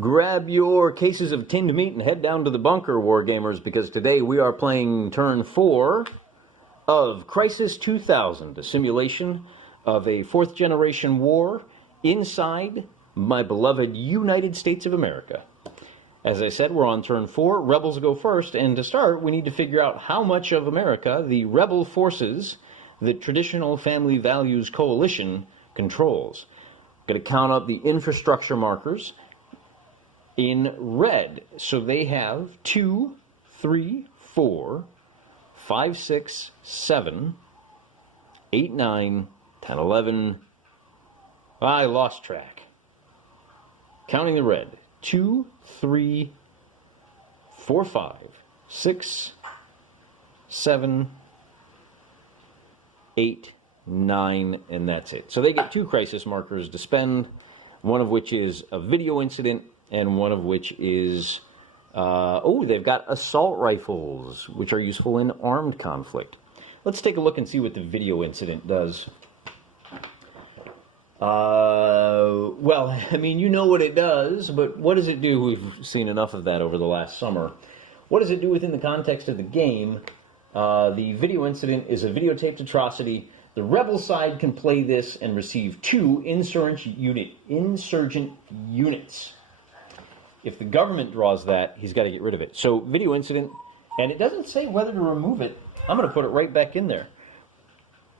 Grab your cases of tinned meat and head down to the bunker, Wargamers, because today we are playing turn 4 of Crisis 2000, a simulation of a fourth-generation war inside my beloved United States of America. As I said, we're on turn 4. Rebels go first, and to start, we need to figure out how much of America the rebel forces, the Traditional Family Values Coalition, controls. I'm going to count up the infrastructure markers in red. So they have 2, 3, 4, 5, 6, 7, 8, 9, 10, 11. I lost track. Counting the red. 2, 3, 4, 5, 6, 7, 8, 9, and that's it. So they get 2 crisis markers to spend, one of which is a video incident, and one of which is, they've got assault rifles, which are useful in armed conflict. Let's take a look and see what the video incident does. Well, I mean, you know what it does, but what does it do? We've seen enough of that over the last summer. What does it do within the context of the game? The video incident is a videotaped atrocity. The rebel side can play this and receive 2 insurgent units. If the government draws that, he's got to get rid of it. So, video incident, and it doesn't say whether to remove it. I'm going to put it right back in there.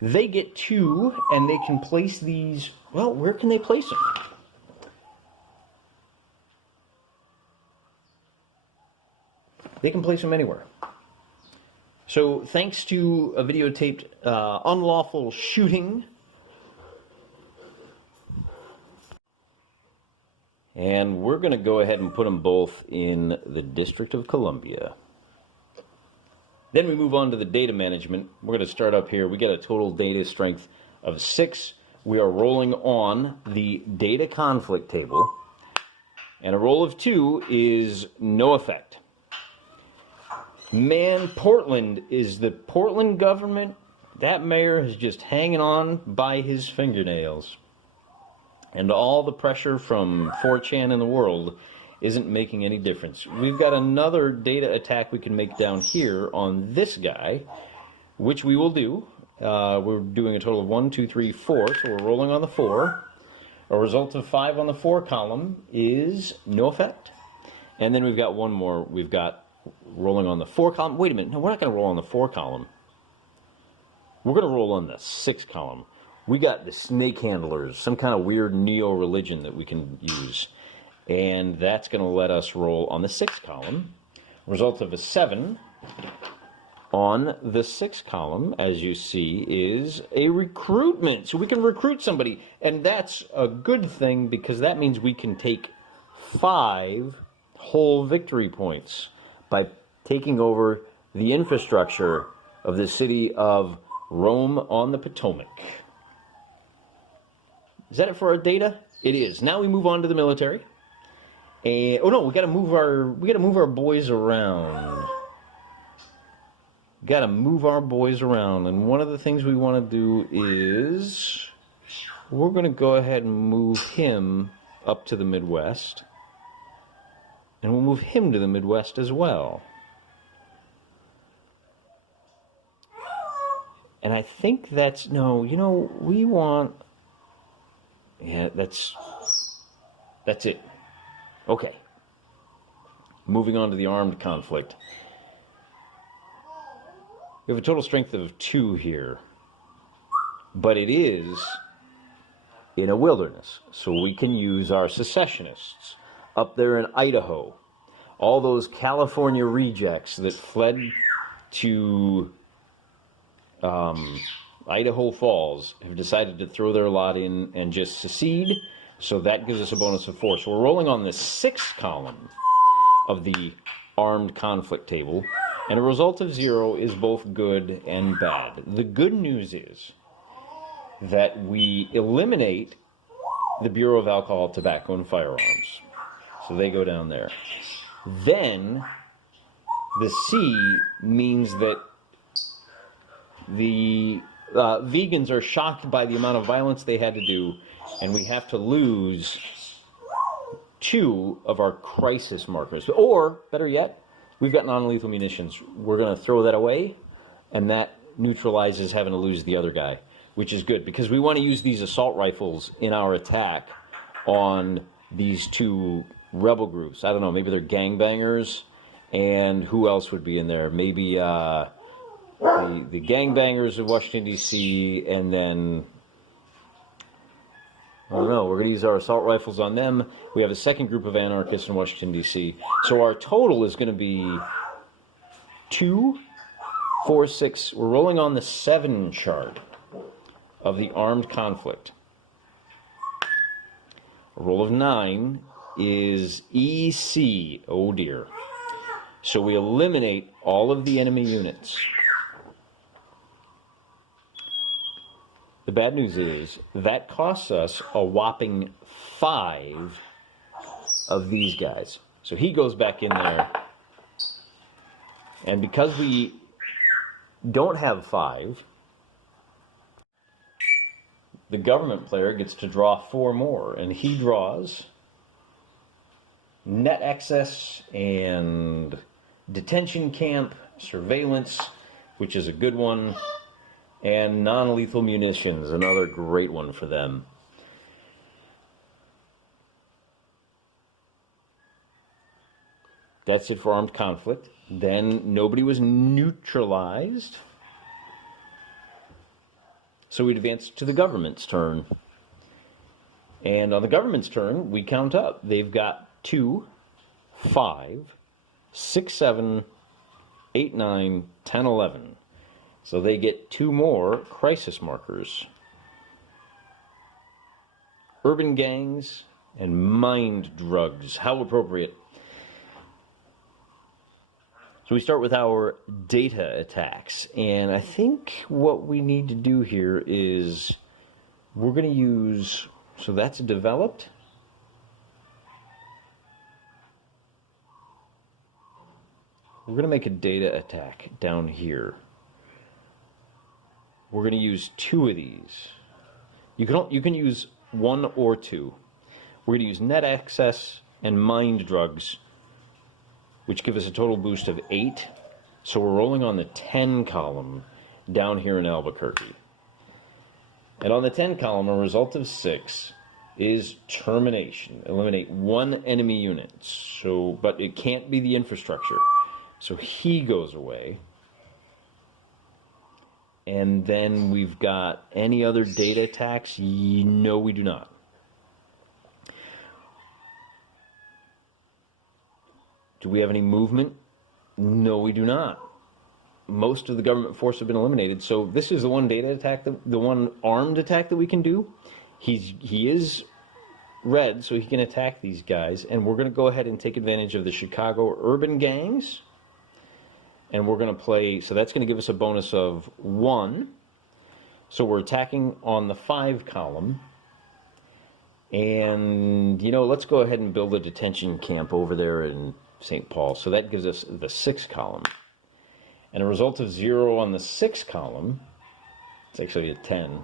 They get 2, and they can place these. Well, where can they place them? They can place them anywhere. So, thanks to a videotaped unlawful shooting, and we're going to go ahead and put them both in the District of Columbia. Then we move on to the data management. We're going to start up here. We get a total data strength of 6. We are rolling on the data conflict table. And a roll of 2 is no effect. Man, Portland is the Portland government. That mayor is just hanging on by his fingernails. And all the pressure from 4chan in the world isn't making any difference. We've got another data attack we can make down here on this guy, which we will do. We're doing a total of 1, 2, 3, 4, so we're rolling on the 4. A result of 5 on the 4 column is no effect. And then we've got one more. We've got rolling on the 4 column. Wait a minute. No, we're not going to roll on the 4 column. We're going to roll on the 6 column. We got the snake handlers, some kind of weird neo-religion that we can use. And that's going to let us roll on the 6 column. Result of a 7 on the 6 column, as you see, is a recruitment. So we can recruit somebody. And that's a good thing because that means we can take 5 whole victory points by taking over the infrastructure of the city of Rome on the Potomac. Is that it for our data? It is. Now we move on to the military. And oh no, we got to move our boys around. Got to move our boys around, and one of the things we want to do is we're going to go ahead and move him up to the Midwest, and we'll move him to the Midwest as well. And I think that's no. You know, we want. Yeah, that's it. Okay. Moving on to the armed conflict. We have a total strength of 2 here. But it is in a wilderness. So we can use our secessionists up there in Idaho. All those California rejects that fled to Idaho Falls have decided to throw their lot in and just secede, so that gives us a bonus of 4. So we're rolling on the 6th column of the armed conflict table, and a result of 0 is both good and bad. The good news is that we eliminate the Bureau of Alcohol, Tobacco, and Firearms. So they go down there. Then the C means that the vegans are shocked by the amount of violence they had to do, and we have to lose 2 of our crisis markers. Or, better yet, we've got non-lethal munitions. We're going to throw that away, and that neutralizes having to lose the other guy, which is good, because we want to use these assault rifles in our attack on these 2 rebel groups. I don't know, maybe they're gangbangers, and who else would be in there? Maybe the gangbangers of Washington, D.C., and then, I don't know, we're going to use our assault rifles on them. We have a second group of anarchists in Washington, D.C. So our total is going to be 2, 4, 6. We're rolling on the 7 chart of the armed conflict. A roll of 9 is EC. Oh dear. So we eliminate all of the enemy units. The bad news is that costs us a whopping 5 of these guys. So he goes back in there. And because we don't have 5, the government player gets to draw 4 more. And he draws net access and detention camp, surveillance, which is a good one, and non-lethal munitions, another great one for them. That's it for armed conflict. Then nobody was neutralized. So we'd advance to the government's turn. And on the government's turn, we count up. They've got 2, 5, 6, 7, 8, 9, 10, 11. So they get 2 more crisis markers. Urban gangs and mind drugs. How appropriate. So we start with our data attacks. And I think what we need to do here is we're going to use, so that's developed. We're going to make a data attack down here. We're going to use 2 of these. You can use 1 or 2. We're going to use net access and mind drugs, which give us a total boost of 8. So we're rolling on the 10 column down here in Albuquerque. And on the 10 column, a result of 6 is termination. Eliminate 1 enemy unit. So, but it can't be the infrastructure. So he goes away. And then we've got any other data attacks? No, we do not. Do we have any movement? No, we do not. Most of the government force have been eliminated. So this is the one data attack, the one armed attack that we can do. He is red, so he can attack these guys. And we're going to go ahead and take advantage of the Chicago urban gangs. And we're going to play, so that's going to give us a bonus of 1. So we're attacking on the 5 column. And, you know, let's go ahead and build a detention camp over there in St. Paul. So that gives us the 6 column. And a result of 0 on the 6 column, it's actually a 10.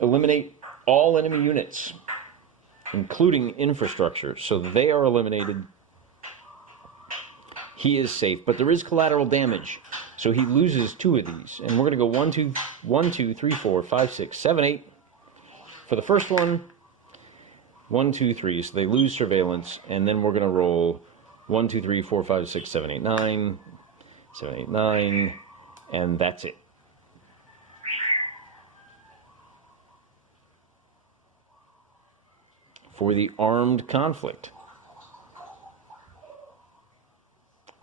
Eliminate all enemy units, including infrastructure. So they are eliminated. He is safe, but there is collateral damage. So he loses 2 of these. And we're going to go 1, 2, 3, 4, 5, 6, 7, 8. For the first one, 1, 2, 3. So they lose surveillance. And then we're going to roll 1, 2, 3, 4, 5, 6, 7, 8, 9. 7, 8, 9. And that's it. For the armed conflict.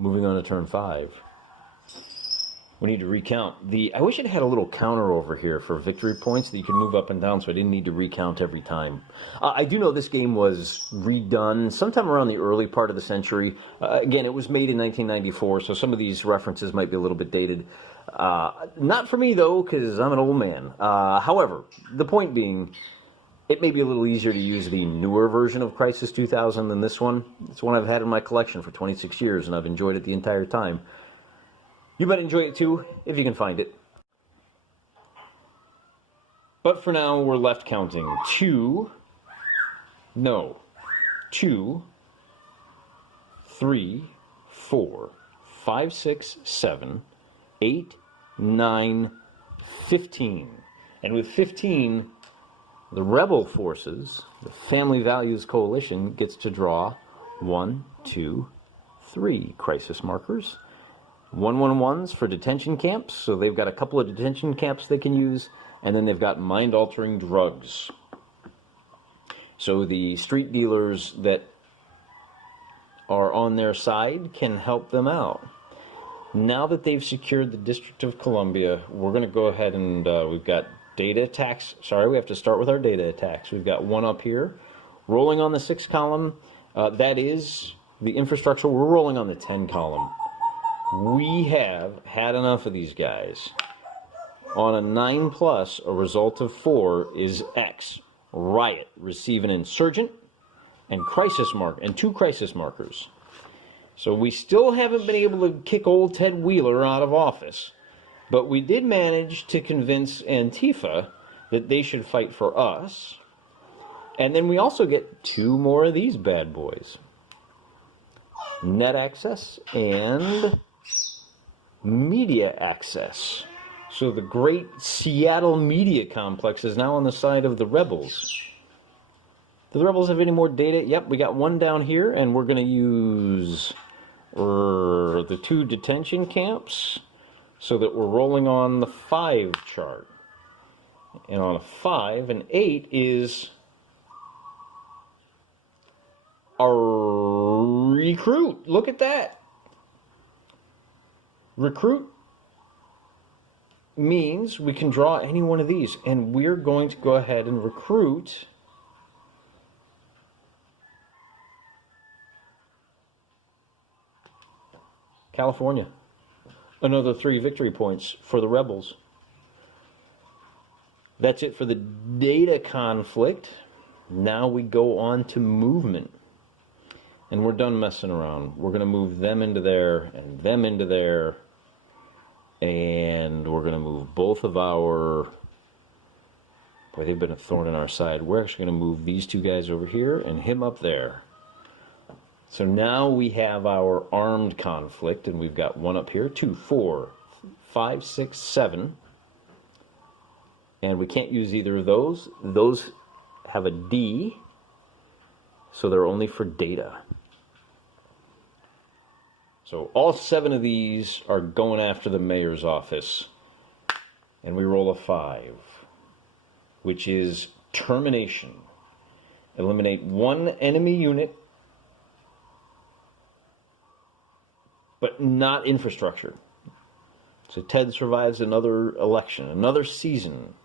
Moving on to turn 5. We need to recount. I wish it had a little counter over here for victory points that you could move up and down so I didn't need to recount every time. I do know this game was redone sometime around the early part of the century. Again, it was made in 1994, so some of these references might be a little bit dated. Not for me, though, because I'm an old man. However, the point being, it may be a little easier to use the newer version of Crisis 2000 than this one. It's one I've had in my collection for 26 years, and I've enjoyed it the entire time. You might enjoy it too, if you can find it. But for now, we're left counting 2, no, 2, 3, 4, 5, 6, 7, 8, 9, 15. And with 15, the rebel forces, the Family Values Coalition, gets to draw 1, 2, 3 crisis markers. 111s for detention camps, so they've got a couple of detention camps they can use, and then they've got mind-altering drugs. So the street dealers that are on their side can help them out. Now that they've secured the District of Columbia, we're going to go ahead and we've got data attacks. Sorry, we have to start with our data attacks. We've got one up here, rolling on the 6 column. That is the infrastructure. We're rolling on the 10 column. We have had enough of these guys. On a 9+, a result of 4 is X. Riot. Receive an insurgent and and 2 crisis markers. So we still haven't been able to kick old Ted Wheeler out of office, but we did manage to convince Antifa that they should fight for us. And then we also get 2 more of these bad boys. Net access and media access. So the great Seattle media complex is now on the side of the rebels. Do the rebels have any more data? Yep, we got one down here, and we're going to use the 2 detention camps so that we're rolling on the 5 chart. And on a 5, an 8 is our recruit. Look at that. Recruit means we can draw any one of these, and we're going to go ahead and recruit California. Another 3 victory points for the rebels. That's it for the data conflict. Now we go on to movement. And we're done messing around. We're going to move them into there and them into there. And we're going to move both of our... Boy, they've been a thorn in our side. We're actually going to move these 2 guys over here and him up there. So now we have our armed conflict, and we've got 1 up here, 2, 4, 5, 6, 7. And we can't use either of those. Those have a D, so they're only for data. So all 7 of these are going after the mayor's office. And we roll a 5, which is termination. Eliminate 1 enemy unit, but not infrastructure. So Ted survives another election, another season.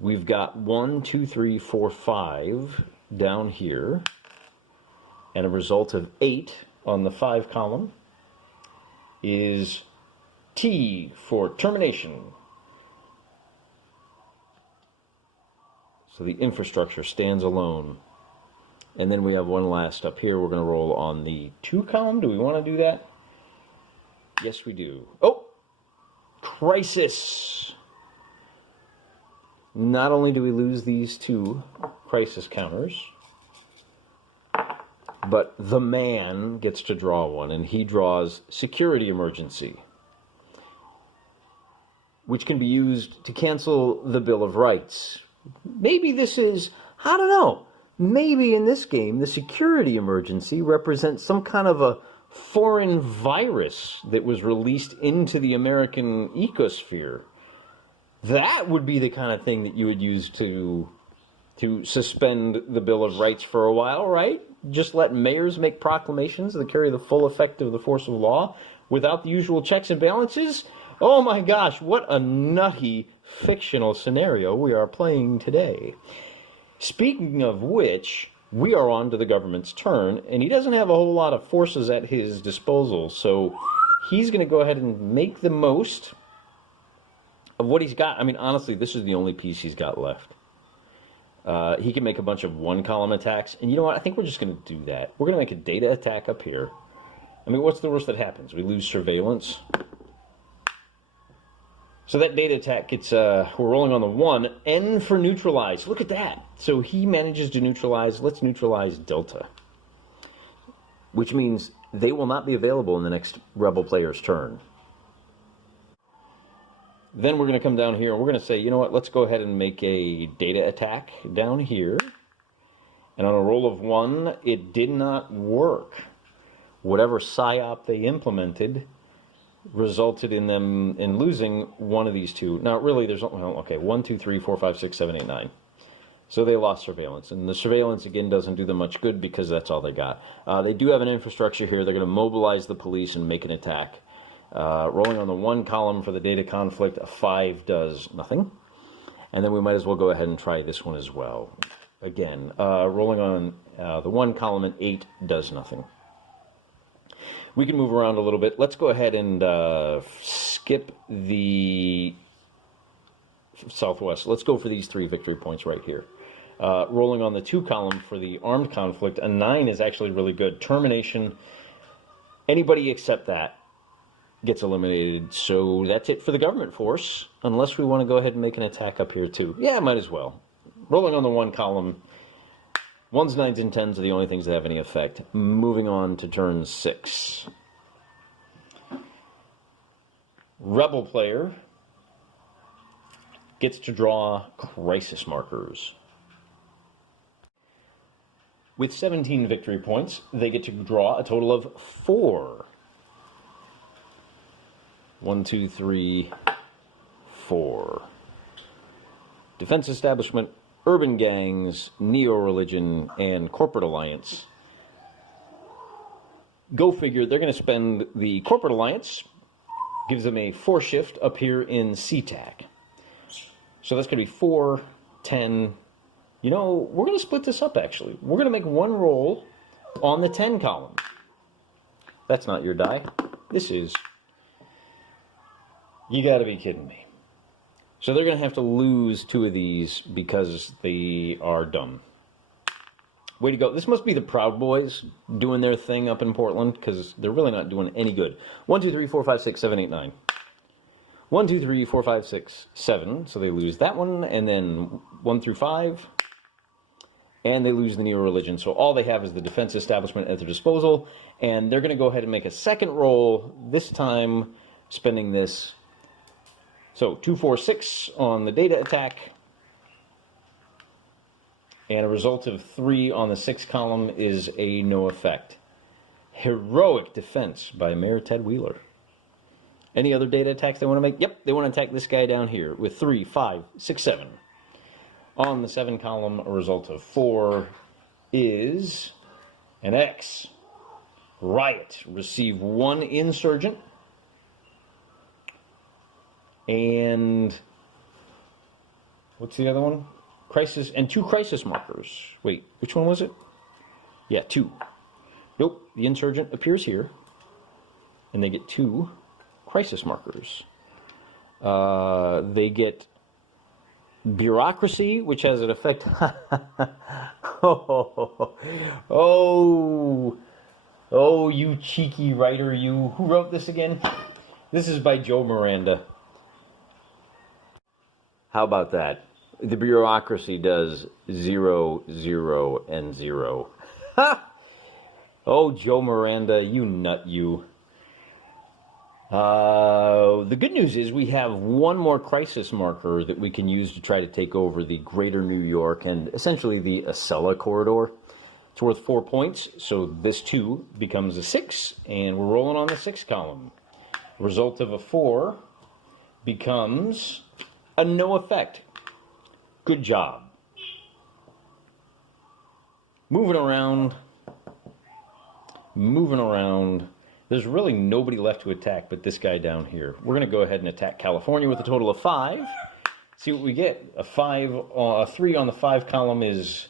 We've got 1, 2, 3, 4, 5 down here, and a result of 8 on the 5 column is T for termination. So the infrastructure stands alone. And then we have one last up here. We're going to roll on the 2 column. Do we want to do that? Yes, we do. Oh! Crisis! Not only do we lose these 2 crisis counters, but the man gets to draw one, and he draws security emergency, which can be used to cancel the Bill of Rights. Maybe this is, I don't know, maybe in this game the security emergency represents some kind of a foreign virus that was released into the American ecosphere. That would be the kind of thing that you would use to suspend the Bill of Rights for a while, right? Just let mayors make proclamations that carry the full effect of the force of law without the usual checks and balances. Oh my gosh, what a nutty fictional scenario we are playing today. Speaking of which, we are on to the government's turn, and he doesn't have a whole lot of forces at his disposal, so he's going to go ahead and make the most of what he's got. I mean, honestly, this is the only piece he's got left. He can make a bunch of 1-column attacks, and you know what? I think we're just going to do that. We're going to make a data attack up here. I mean, what's the worst that happens? We lose surveillance. So that data attack gets, we're rolling on the 1, N for neutralize. Look at that. So he manages to neutralize, let's neutralize Delta. Which means they will not be available in the next rebel player's turn. Then we're going to come down here and we're going to say, you know what, let's go ahead and make a data attack down here. And on a roll of 1, it did not work. Whatever PSYOP they implemented resulted in them in losing one of these two. Now, really, there's, well, okay, 1, 2, 3, 4, 5, 6, 7, 8, 9. So they lost surveillance. And the surveillance, again, doesn't do them much good because that's all they got. They do have an infrastructure here. They're going to mobilize the police and make an attack. Rolling on the 1 column for the data conflict, a 5 does nothing. And then we might as well go ahead and try this one as well. Again, rolling on the 1 column, an 8 does nothing. We can move around a little bit. Let's go ahead and skip the Southwest. Let's go for these 3 victory points right here. Rolling on the 2 column for the armed conflict, a 9 is actually really good. Termination, anybody except that gets eliminated. So that's it for the government force, unless we want to go ahead and make an attack up here too. Yeah, might as well. Rolling on the 1 column, 1s, 9s, and 10s are the only things that have any effect. Moving on to turn 6. Rebel player gets to draw crisis markers. With 17 victory points, they get to draw a total of 4. 1, 2, 3, 4. Defense establishment, urban gangs, neo-religion, and corporate alliance. Go figure, they're going to spend the corporate alliance, gives them a 4 shift up here in CTAC. So that's going to be 4, 10. You know, we're going to split this up, actually. We're going to make 1 roll on the 10 column. That's not your die. This is. You got to be kidding me. So they're going to have to lose 2 of these because they are dumb. Way to go. This must be the Proud Boys doing their thing up in Portland, because they're really not doing any good. 1, 2, 3, 4, 5, 6, 7, 8, 9. 1, 2, 3, 4, 5, 6, 7. So they lose that one, and then 1 through 5. And they lose the neo-religion. So all they have is the defense establishment at their disposal. And they're going to go ahead and make a second roll, this time spending this. So 2, 4, 6 on the data attack. And a result of 3 on the 6 column is a no effect. Heroic defense by Mayor Ted Wheeler. Any other data attacks they want to make? Yep, they want to attack this guy down here with 3, 5, 6, 7. On the 7 column, a result of 4 is an X. Riot. Receive 1 insurgent. And what's the other one? Crisis, and 2 crisis markers. Wait, which one was it? Yeah, 2. Nope, the insurgent appears here. And they get 2 crisis markers. They get bureaucracy, which has an effect. Oh, you cheeky writer, you. Who wrote this again? This is by Joe Miranda. How about that? The bureaucracy does 0, 0, and 0. Ha! Oh, Joe Miranda, you nut, you. The good news is we have 1 more crisis marker that we can use to try to take over the greater New York and essentially the Acela corridor. It's worth 4 points, so this 2 becomes a 6, and we're rolling on the 6 column. Result of a 4 becomes a no effect. Good job. Moving around. There's really nobody left to attack but this guy down here. We're going to go ahead and attack California with a total of 5. See what we get. A 3 on the 5 column is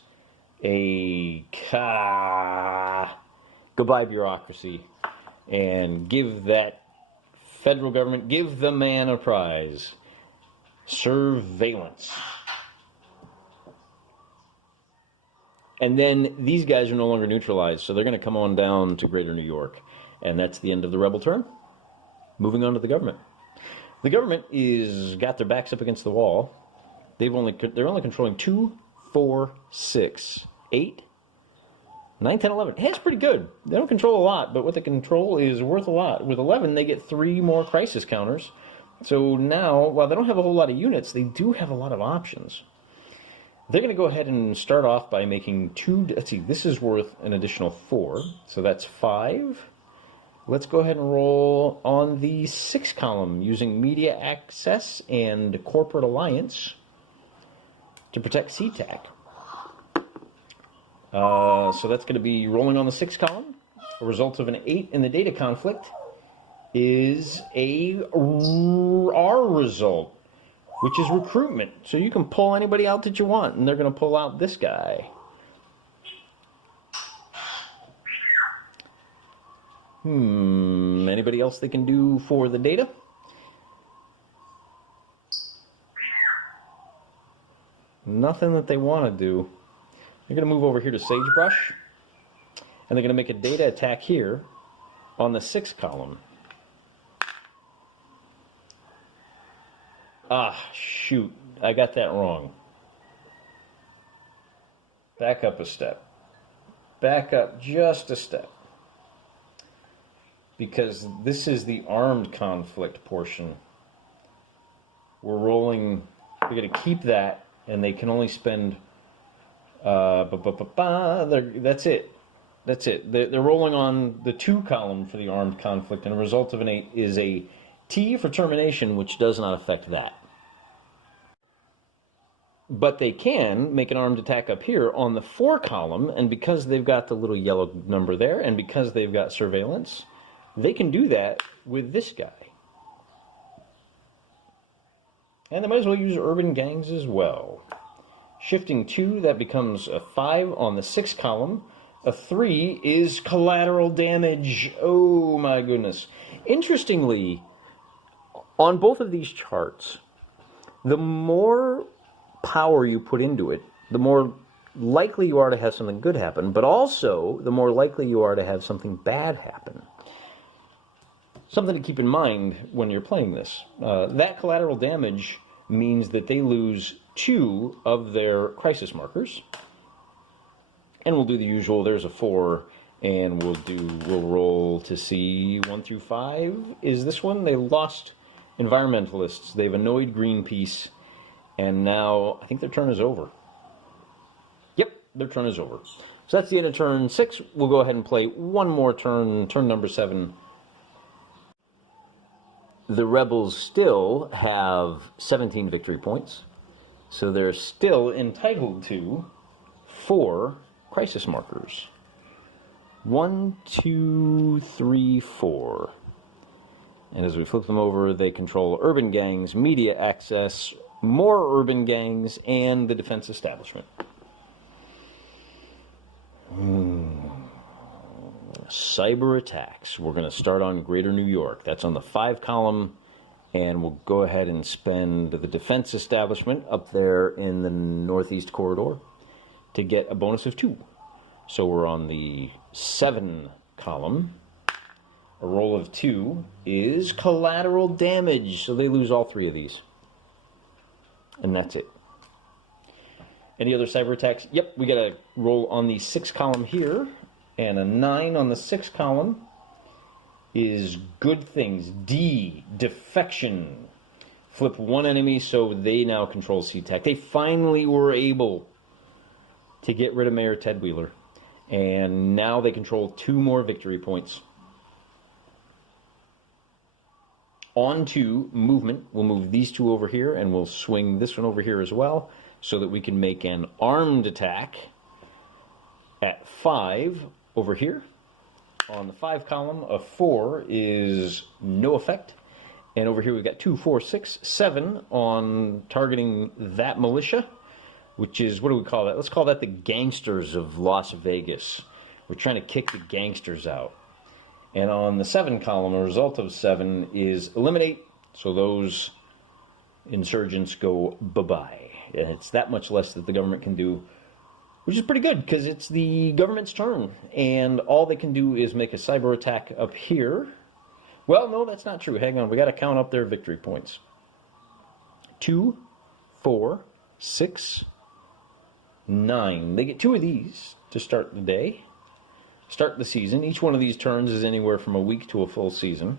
a goodbye bureaucracy, and give that federal government, give the man a prize. Surveillance. And then these guys are no longer neutralized, so they're going to come on down to Greater New York. And that's the end of the rebel turn. Moving on to the government. The government is got their backs up against the wall. They're only controlling 2, 4, 6, 8, 9, 10, 11. Hey, that's pretty good. They don't control a lot, but what they control is worth a lot. With 11, they get 3 more crisis counters. So now, while they don't have a whole lot of units, they do have a lot of options. They're going to go ahead and start off by making 2. Let's see, this is worth an additional 4. So that's 5. Let's go ahead and roll on the 6 column using media access and corporate alliance to protect SeaTac. So that's going to be rolling on the 6 column. A result of an 8 in the data conflict is our result, which is recruitment. So you can pull anybody out that you want, and they're going to pull out this guy. Anybody else they can do for the data? Nothing that they want to do. They're going to move over here to Sagebrush, and they're going to make a data attack here on the 6 column. Ah, shoot. I got that wrong. Back up a step. Back up just a step. Because this is the armed conflict portion. We're rolling, they're going to keep that, and they can only spend, that's it. That's it. They're rolling on the 2 column for the armed conflict, and a result of an 8 is a T for termination, which does not affect that. But they can make an armed attack up here on the 4 column, and because they've got the little yellow number there, and because they've got surveillance, they can do that with this guy. And they might as well use urban gangs as well. Shifting 2, that becomes a 5 on the 6 column. A 3 is collateral damage. Oh my goodness. Interestingly, on both of these charts, the more power you put into it, the more likely you are to have something good happen, but also the more likely you are to have something bad happen. Something to keep in mind when you're playing this. That collateral damage means that they lose 2 of their crisis markers. And we'll do the usual, there's a 4, and we'll roll to see 1 through 5 is this one. They lost environmentalists, they've annoyed Greenpeace, and now I think their turn is over. Yep, their turn is over. So that's the end of turn 6. We'll go ahead and play one more turn, turn number 7. The rebels still have 17 victory points, so they're still entitled to 4 crisis markers. 1, 2, 3, 4. And as we flip them over, they control urban gangs, media access, more urban gangs, and the defense establishment. Cyber attacks. We're going to start on Greater New York. That's on the 5 column, and we'll go ahead and spend the defense establishment up there in the northeast corridor to get a bonus of 2. So we're on the 7 column. A roll of 2 is collateral damage, so they lose all 3 of these. And that's it. Any other cyber attacks? Yep, we got a roll on the 6 column here, and a 9 on the 6 column is good things. D, defection. Flip 1 enemy, so they now control SeaTac. They finally were able to get rid of Mayor Ted Wheeler, and now they control 2 more victory points. On to movement. We'll move these 2 over here, and we'll swing this one over here as well, so that we can make an armed attack at 5 over here. On the 5 column, a 4 is no effect. And over here we've got 2, 4, 6, 7 on targeting that militia, which is, what do we call that? Let's call that the gangsters of Las Vegas. We're trying to kick the gangsters out. And on the 7 column, a result of 7 is eliminate. So those insurgents go bye-bye. And it's that much less that the government can do, which is pretty good because it's the government's turn. And all they can do is make a cyber attack up here Well, no, that's not true. Hang on, we got to count up their victory points. 2, 4, 6, 9. They get 2 of these to start the day, start the season. Each one of these turns is anywhere from a week to a full season.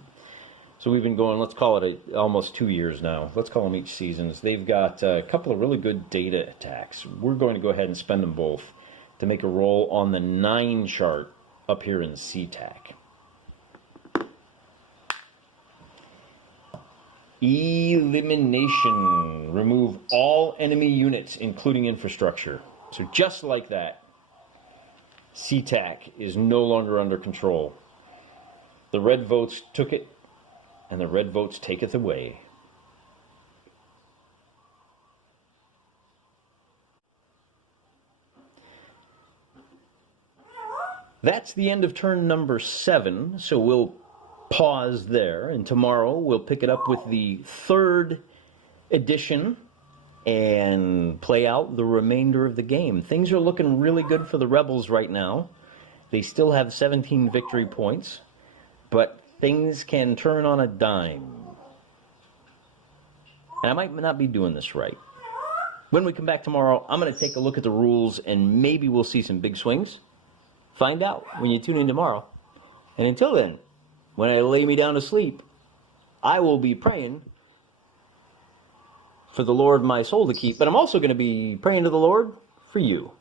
So we've been going, let's call it almost 2 years now. Let's call them each seasons. They've got a couple of really good data attacks. We're going to go ahead and spend them both to make a roll on the 9 chart up here in CTAC. Elimination. Remove all enemy units, including infrastructure. So just like that, CTAC is no longer under control. The red votes took it, and the red votes taketh away. That's the end of turn number 7, so we'll pause there, and tomorrow we'll pick it up with the 3rd edition and play out the remainder of the game. Things are looking really good for the Rebels right now. They still have 17 victory points, but things can turn on a dime. And I might not be doing this right. When we come back tomorrow, I'm going to take a look at the rules, and maybe we'll see some big swings. Find out when you tune in tomorrow. And until then, when I lay me down to sleep, I will be praying for the Lord my soul to keep, but I'm also going to be praying to the Lord for you.